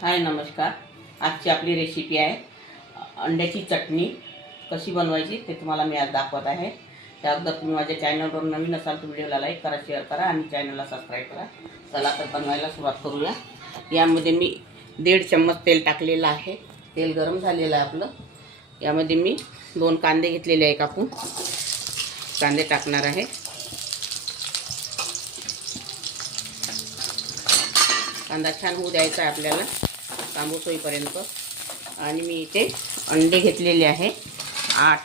हाय नमस्कार। आजची आपली रेसिपी आहे अंड्याची चटणी। कशी बनवायची ते तुम्हाला मी आज दाखवत आहे। त्या अगोदर तुम्ही माझ्या चॅनलवर नवीन असाल तर व्हिडिओला लाईक करा, शेअर करा आणि चॅनलला सबस्क्राईब करा। चला तर बनवायला सुरुवात करूया। यामध्ये मी 1.5 चम्मच तेल टाकलेलं आहे। तेल गरम झालेलं आहे आपलं। यामध्ये मी 2 कांदे घेतलेले आहे कापून। कांदे टाकणार आहे। कांदा छान होऊ द्यायचा आहे आपल्याला तांबूस होईपर्यंत। आणि मी इथे अंडे घेतलेले आहे 8।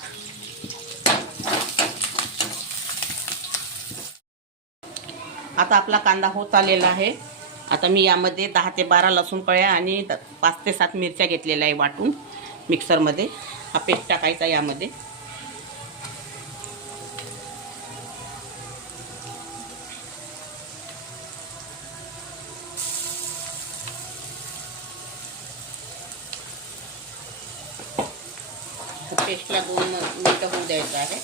आता आपला कांदा होत आलेला आहे। आता मी यामध्ये 10 ते 12 लसूण कळ्या आणि 5 ते 7 मिरच्या घेतलेल्या आहे वाटून मिक्सरमध्ये। हा पेस्ट टाकायचा यामध्ये। पेस्टला 2 मिनिटं होऊ द्यायचं आहे।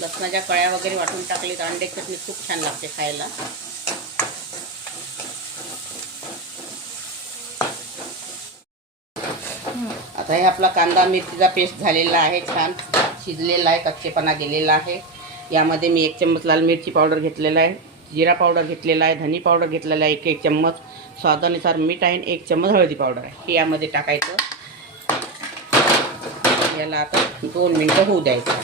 लसणाच्या कळ्या वगैरे वाटून टाकली तर अंडे चटणी खूप छान लागते खायला। आता हे आपला कांदा मिरचीचा पेस्ट झालेला आहे, छान शिजलेला आहे, कच्चेपणा गेलेला आहे। यामध्ये मी 1 चम्मच लाल मिरची पावडर घेतलेला आहे, जिरा पावडर घेतलेला आहे, धनी पावडर घेतलेला आहे 1 चम्मच, स्वादानुसार मीठ आहे, 1 चम्मच हळदी पावडर आहे। हे यामध्ये टाकायचं। याला आता 2 मिनिटं होऊ द्यायचं।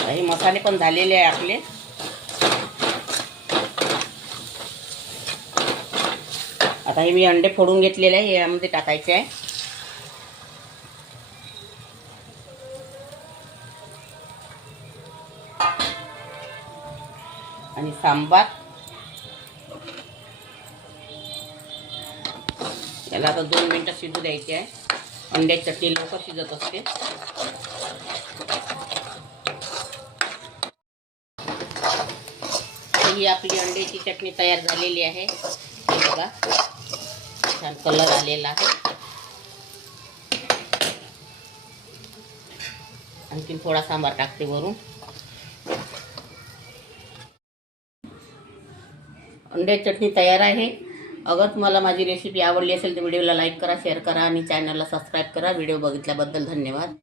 हे मसाले पण झालेले आहे आपले। आता हे मी अंडे फोडून घेतलेले आहे, यामध्ये टाकायचे आहे। आणि सांबार याला आता 2 मिनिटं शिजू द्यायचे आहे। अंड्याची चटणी लवकर शिजत असते। ही आपली अंड्याची चटणी तयार झालेली आहे। हे बघा छान कलर आलेला आहे। आणखी थोडा सांबार टाकते वरून। अंड्याची चटणी तयार आहे। अगर तुम्हाला माझी रेसिपी आवडली असेल तर व्हिडिओला लाईक करा, शेअर करा आणि चॅनलला सबस्क्राईब करा। व्हिडिओ बघितल्याबद्दल धन्यवाद।